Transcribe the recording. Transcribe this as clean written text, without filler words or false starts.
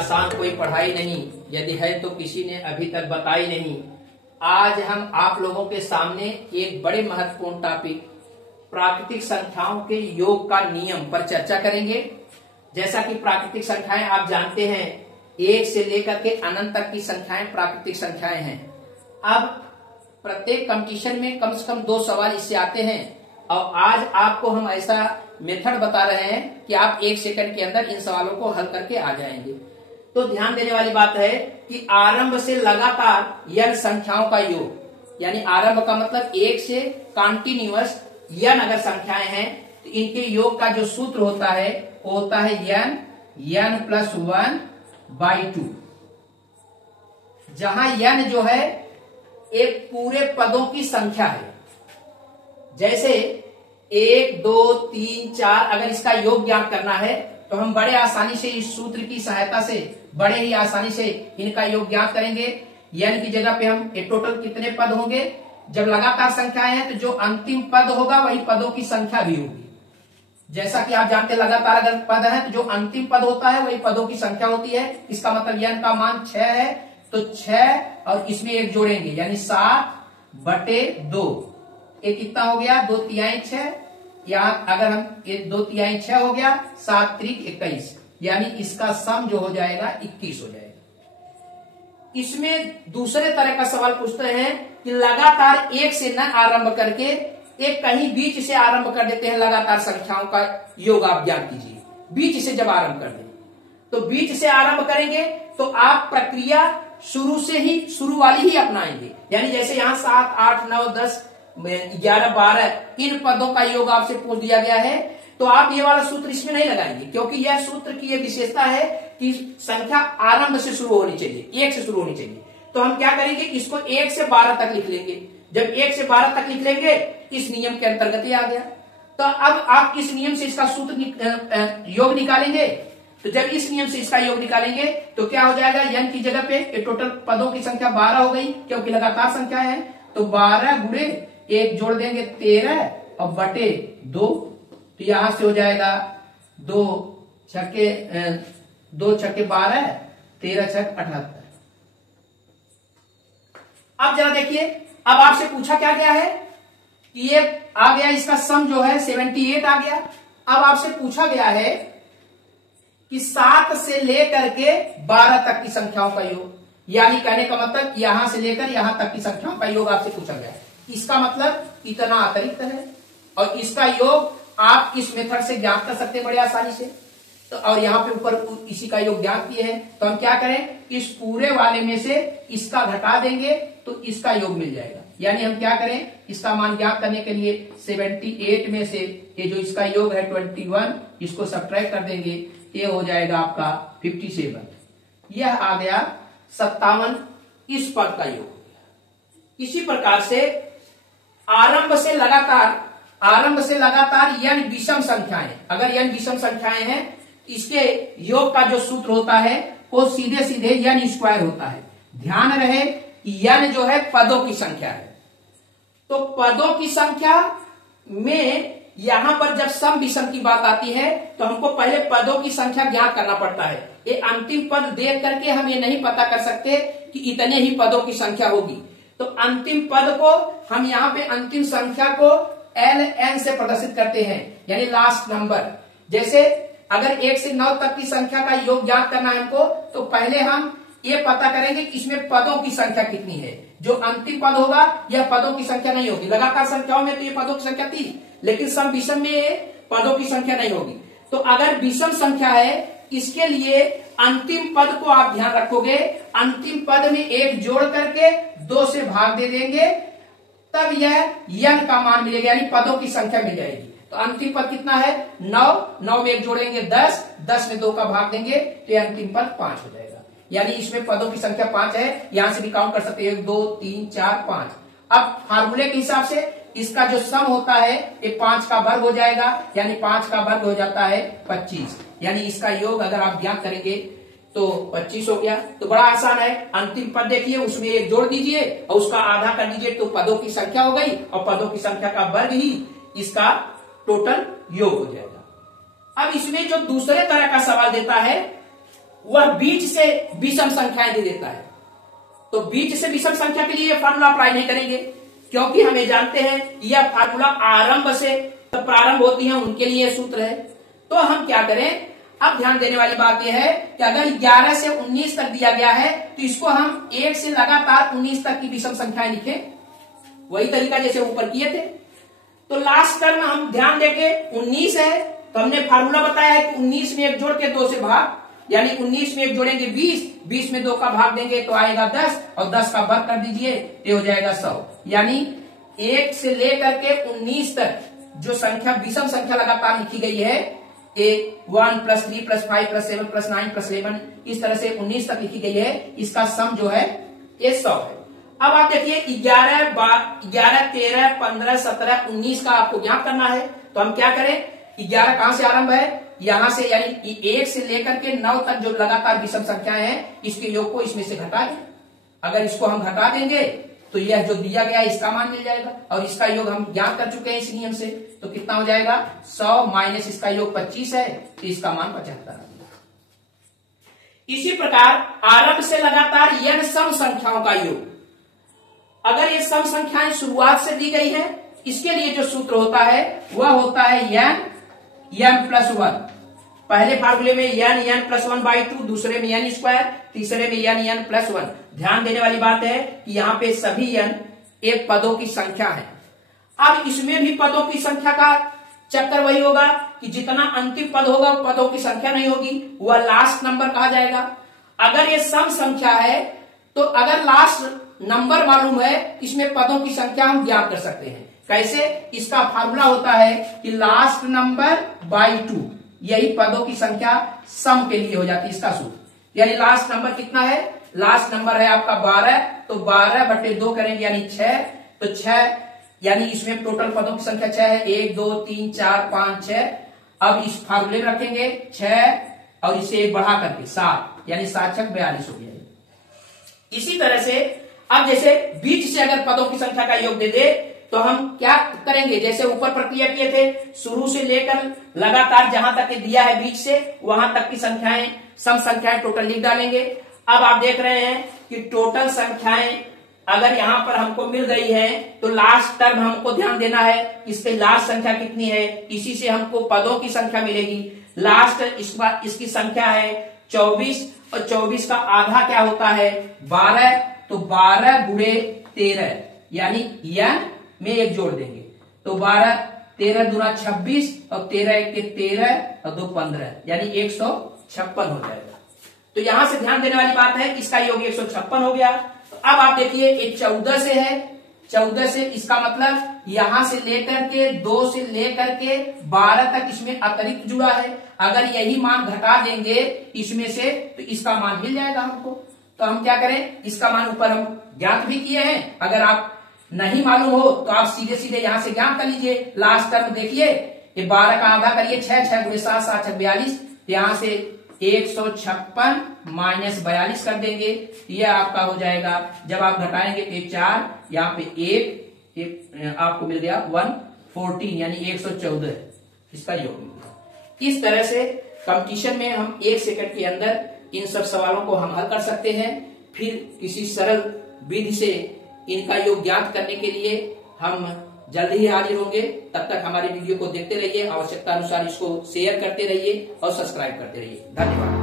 आसान कोई पढ़ाई नहीं, यदि है तो किसी ने अभी तक बताई नहीं। आज हम आप लोगों के सामने एक बड़े महत्वपूर्ण टॉपिक प्राकृतिक संख्याओं के योग का नियम पर चर्चा करेंगे। जैसा कि प्राकृतिक संख्याएं आप जानते हैं, एक से लेकर के अनंत तक की संख्याएं प्राकृतिक संख्याएं हैं। अब प्रत्येक कंपटीशन में कम से कम 2 सवाल इससे आते हैं और आज आपको हम ऐसा मेथड बता रहे हैं कि आप 1 सेकंड के अंदर इन सवालों को हल करके आ जाएंगे। तो ध्यान देने वाली बात है कि आरंभ से लगातार n संख्याओं का योग, यानी आरंभ का मतलब 1 से कंटिन्यूअस n अगर संख्याएं हैं तो इनके योग का जो सूत्र होता है वो होता है n प्लस 1/2, जहां n जो है एक पूरे पदों की संख्या है। जैसे 1, 2, 3, 4 अगर इसका योग ज्ञात करना है तो हम बड़े आसानी से इस सूत्र की सहायता से बड़े ही आसानी से इनका योग ज्ञात करेंगे। n की जगह पे हम टोटल कितने पद होंगे, जब लगातार संख्याएं हैं तो जो अंतिम पद होगा वही पदों की संख्या भी होगी। जैसा कि आप जानते हैं लगातार अगर पद है तो जो अंतिम पद होता है वही पदों की संख्या होती है। इसका मतलब n का मान 6 है तो 6 और इसमें 1 जोड़ेंगे यानी 7/2। ये कितना हो गया, 2 तिहाई 6, यहां अगर हम 2 तिहाई 6 हो गया, 7 त्रिक 21, यानी इसका सम जो हो जाएगा 21 हो जाएगा। इसमें दूसरे तरह का सवाल पूछते हैं कि लगातार 1 से न आरंभ करके एक कहीं बीच से आरंभ कर देते हैं, लगातार संख्याओं का योग आप ज्ञात कीजिए। बीच से जब आरंभ कर दें तो बीच से आरंभ करेंगे तो आप प्रक्रिया शुरू वाली ही अपनाएंगे। यानी जैसे यहाँ 7, 8, 9, 10, 11, 12 इन पदों का योग आपसे पूछ दिया गया है तो आप ये वाला सूत्र इसमें नहीं लगाएंगे, क्योंकि यह सूत्र की यह विशेषता है कि संख्या आरंभ से शुरू होनी चाहिए, 1 से शुरू होनी चाहिए। तो हम क्या करेंगे, इसको 1 से 12 तक लिख लेंगे। जब 1 से 12 तक लिख लेंगे इस नियम के अंतर्गत ही आ गया। तो अब आप इस नियम से इसका सूत्र योग निकालेंगे। तो जब इस नियम से इसका योग निकालेंगे तो क्या हो जाएगा, n की जगह पे टोटल पदों की संख्या 12 हो गई क्योंकि लगातार संख्या है। तो 12 गुणे 1 जोड़ देंगे 13 और बटे 2, तो यहां से हो जाएगा 2 छक्के 12, 13 छक 78। अब जरा देखिए, अब आपसे पूछा क्या गया है कि ये आ गया, इसका सम जो है 78 आ गया। अब आपसे पूछा गया है कि 7 से लेकर के 12 तक की संख्याओं का योग, यानी कहने का मतलब यहां से लेकर यहां तक की संख्याओं का योग आपसे पूछा गया है। इसका मतलब इतना अतिरिक्त है और इसका योग आप इस मेथड से ज्ञात कर सकते हैं बड़े आसानी से। तो और यहाँ पे ऊपर इसी का योग ज्ञात किए हैं तो हम क्या करें, इस पूरे वाले में से इसका घटा देंगे तो इसका योग मिल जाएगा। यानी हम क्या करें, इसका मान ज्ञात करने के लिए 78 में से ये जो इसका योग है 21, इसको सब्ट्रैक्ट कर देंगे, ये हो जाएगा आपका 57। यह आ गया 57 इस पद का योग। इसी प्रकार से आरंभ से लगातार n विषम संख्याएं, अगर n विषम संख्याएं हैं इसके योग का जो सूत्र होता है वो सीधे सीधे n² होता है। ध्यान रहे कि n जो है पदों की संख्या है, तो पदों की संख्या में यहां पर जब सम विषम की बात आती है तो हमको पहले पदों की संख्या ज्ञात करना पड़ता है। ये अंतिम पद देख करके हम ये नहीं पता कर सकते कि इतने ही पदों की संख्या होगी। तो अंतिम पद को हम यहाँ पे अंतिम संख्या को ln से प्रदर्शित करते हैं, यानी लास्ट नंबर। जैसे अगर 1 से 9 तक की संख्या का योग ज्ञात करना है हमको, तो पहले हम ये पता करेंगे कि इसमें पदों की संख्या कितनी है। जो अंतिम पद होगा यह पदों की संख्या नहीं होगी। लगातार संख्याओं में तो ये पदों की संख्या थी, लेकिन सम विषम में ये पदों की संख्या नहीं होगी। तो अगर विषम संख्या है इसके लिए अंतिम पद को आप ध्यान रखोगे, अंतिम पद में 1 जोड़ करके 2 से भाग दे देंगे, तब यह n का मान मिलेगा, यानी पदों की संख्या मिल जाएगी। तो अंतिम पद कितना है, 9 में 1 जोड़ेंगे 10 में 2 का भाग देंगे तो यह अंतिम पद 5 हो जाएगा। यानी इसमें पदों की संख्या 5 है। यहां से भी काउंट कर सकते हैं 1, 2, 3, 4, 5। अब फार्मूले के हिसाब से इसका जो सम होता है ये 5 का वर्ग हो जाएगा, यानी 5 का वर्ग हो जाता है 25। यानी इसका योग अगर आप ज्ञात करेंगे तो 25 हो गया। तो बड़ा आसान है, अंतिम पद देखिए उसमें 1 जोड़ दीजिए और उसका आधा कर दीजिए तो पदों की संख्या हो गई, और पदों की संख्या का वर्ग ही इसका टोटल योग हो जाएगा। अब इसमें जो दूसरे तरह का सवाल देता है वह बीच से विषम संख्याएं दे देता है। तो बीच से विषम संख्या के लिए यह फार्मूला अप्लाई नहीं करेंगे, क्योंकि हमें जानते हैं यह फार्मूला आरंभ से प्रारंभ होती है उनके लिए सूत्र है। तो हम क्या करें, अब ध्यान देने वाली बात यह है कि अगर 11 से 19 तक दिया गया है तो इसको हम 1 से लगातार 19 तक की विषम संख्याएं लिखें, वही तरीका जैसे ऊपर किए थे। तो लास्ट टर्म हम ध्यान देके 19 है, तो हमने फार्मूला बताया है कि 19 में 1 जोड़ के 2 से भाग, यानी 19 में 1 जोड़ेंगे 20, 20 में 2 का भाग देंगे तो आएगा 10, और 10 का वर्ग कर दीजिए तो हो जाएगा 100। यानी 1 से लेकर के 19 तक जो संख्या विषम संख्या लगातार लिखी गई है, 1 + 3 + 5 + 7 + 9 + 11, इस तरह से 19 तक लिखी गई है, इसका सम जो है ये 100 है। अब आप देखिए 11, 13, 15, 17, 19 का आपको ज्ञात करना है। तो हम क्या करें, 11 कहां से आरंभ है, यहां से, यानी 1 से लेकर के 9 तक जो लगातार विषम संख्याएं हैं, इसके योग को इसमें से घटा दें। अगर इसको हम घटा देंगे तो यह जो दिया गया इसका मान मिल जाएगा, और इसका योग हम ज्ञात कर चुके हैं इस नियम से। तो कितना हो जाएगा, 100 माइनस इसका योग 25 है, तो इसका मान 75 है। इसी प्रकार आरंभ से लगातार n सम संख्याओं का योग, अगर ये सम संख्याएं शुरुआत से दी गई है, इसके लिए जो सूत्र होता है वह होता है n+1। पहले फार्मूले में n+1/2, दूसरे में n², तीसरे में n+1। ध्यान देने वाली बात है कि यहाँ पे सभी n एक पदों की संख्या है। अब इसमें भी पदों की संख्या का चक्कर वही होगा कि जितना अंतिम पद होगा वो पदों की संख्या नहीं होगी, वह लास्ट नंबर कहा जाएगा। अगर ये सम संख्या है तो अगर लास्ट नंबर मालूम है, इसमें पदों की संख्या हम ज्ञात कर सकते हैं। कैसे, इसका फार्मूला होता है कि लास्ट नंबर बाई 2, यही पदों की संख्या सम के लिए हो जाती है इसका सूत्र। यानी लास्ट नंबर कितना है, लास्ट नंबर है आपका 12, तो 12/2 करेंगे यानी 6, तो 6, यानी इसमें टोटल पदों की संख्या 6 है, 1 2 3 4 5 6। अब इस फार्मूले में रखेंगे 6 और इसे 1 बढ़ा करके 7, यानी 7 6 42 हो गया। इसी तरह से अब जैसे बीच से अगर पदों की संख्या का योग दे दे तो हम क्या करेंगे, जैसे ऊपर प्रक्रिया किए थे, शुरू से लेकर लगातार जहां तक दिया है बीच से वहां तक की संख्याएं, सम संख्याएं टोटल लिख डालेंगे। अब आप देख रहे हैं कि टोटल संख्याएं अगर यहां पर हमको मिल गई है तो लास्ट टर्म हमको ध्यान देना है, इसके लास्ट संख्या कितनी है, इसी से हमको पदों की संख्या मिलेगी। लास्ट इसकी संख्या है 24, और 24 का आधा क्या होता है 12, तो 12 गुणे 13, यानी n में 1 जोड़ देंगे तो 12, 13 दूना 26, और 13 1 के 13 और 2 15, यानी 156 हो जाएगा। तो यहां से ध्यान देने वाली बात है, इसका योग 156 हो गया। तो अब आप देखिए ये 14 से है, 14 से, इसका मतलब यहां से लेकर के 2 से लेकर के 12 तक इसमें अतिरिक्त जुड़ा है। अगर यही मान घटा देंगे इसमें से तो इसका मान मिल जाएगा हमको। तो हम क्या करें, इसका मान ऊपर हम ज्ञात भी किए हैं, अगर आप नहीं मालूम हो तो आप सीधे सीधे यहां से ज्ञात कर लीजिए। लास्ट टर्म देखिए, ये 12 का आधा करिए 6, 6 गुणे 7, 7 6 42, यहां से 156 माइनस 42 कर देंगे, ये आपका हो जाएगा। जब आप घटाएंगे तो 4, यहाँ पे 1 आपको मिल गया 114, यानी 114 इसका योग मिल गया। इस तरह से कंपटीशन में हम 1 सेकंड के अंदर इन सब सवालों को हम हल कर सकते हैं। फिर किसी सरल विधि से इनका योग ज्ञात करने के लिए हम जल्द ही हाजिर होंगे। तब तक हमारे वीडियो को देखते रहिए, आवश्यकता अनुसार इसको शेयर करते रहिए और सब्सक्राइब करते रहिए। धन्यवाद।